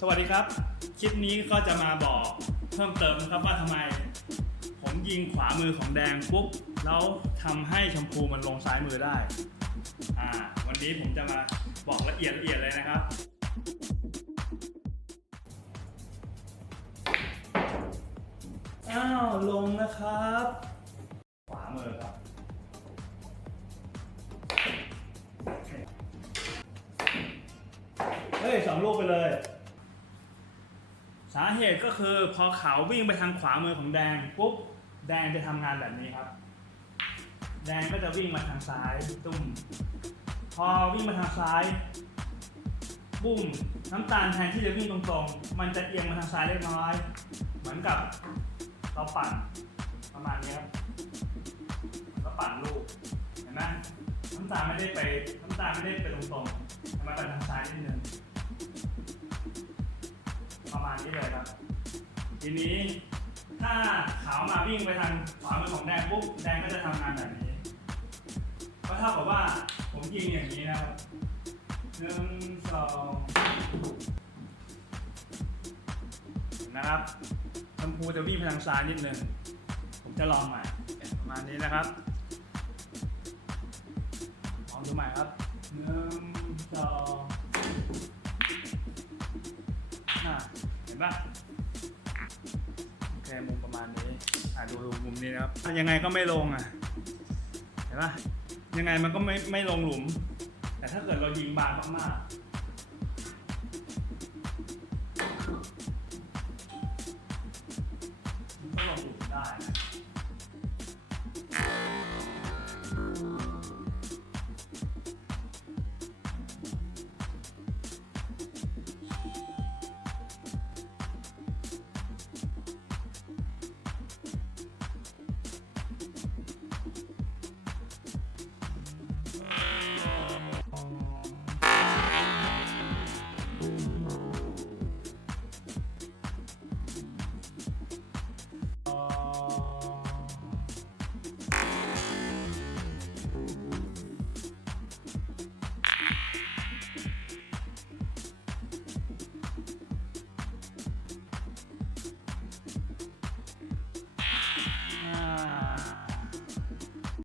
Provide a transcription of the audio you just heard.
สวัสดีครับ คลิปนี้ก็จะมาบอกเพิ่มเติมนะครับว่าทำไม ผมยิงขวามือของแดงปุ๊บแล้วทำให้ชมพูมันลงซ้ายมือได้อ่าวันนี้ผมจะมาบอกละเอียดละเอียดเลยนะครับ อ้าวลงนะครับ ขวามือครับเฮ้ยสองลูกไปเลย สาเหตุก็คือพอเขาวิ่งไปทางขวามือของแดงปุ๊บแดงจะทำงานแบบนี้ครับ แดงก็จะวิ่งมาทางซ้ายตุ้มพอวิ่งมาทางซ้ายบุ้มน้ำตาลแทนที่จะวิ่งตรงๆ มันจะเอียงมาทางซ้ายเล็กน้อย เหมือนกับเราปั่นประมาณนี้ครับแล้วปั่นลูกเห็นไหมน้ำตาลไม่ได้ไปน้ำตาลไม่ได้ไปตรงๆแต่มันไปทางซ้ายนิดนึง ประมาณนี้เลยครับ ทีนี้ถ้าขาวมาวิ่งไปทางขวามือของแดงปุ๊บแดงก็จะทำงานแบบนี้ก็เท่ากับว่าผมยิงอย่างนี้นะครับหนึ่งสองนะครับชมพูจะวิ่งไปทางซ้ายนิดนึงผมจะลองใหม่ประมาณนี้นะครับลองดูใหม่ครับหนึ่งสอง็นป่ะโอเคมุมประมาณนี้อะดูมุมนี้นะครับยังไงก็ไม่ลงอะเห็นป่ะยังไงมันก็ไม่ไม่ลงหลุม แต่ถ้าเกิดเรายิงบานมากๆก็ลงหลุมได้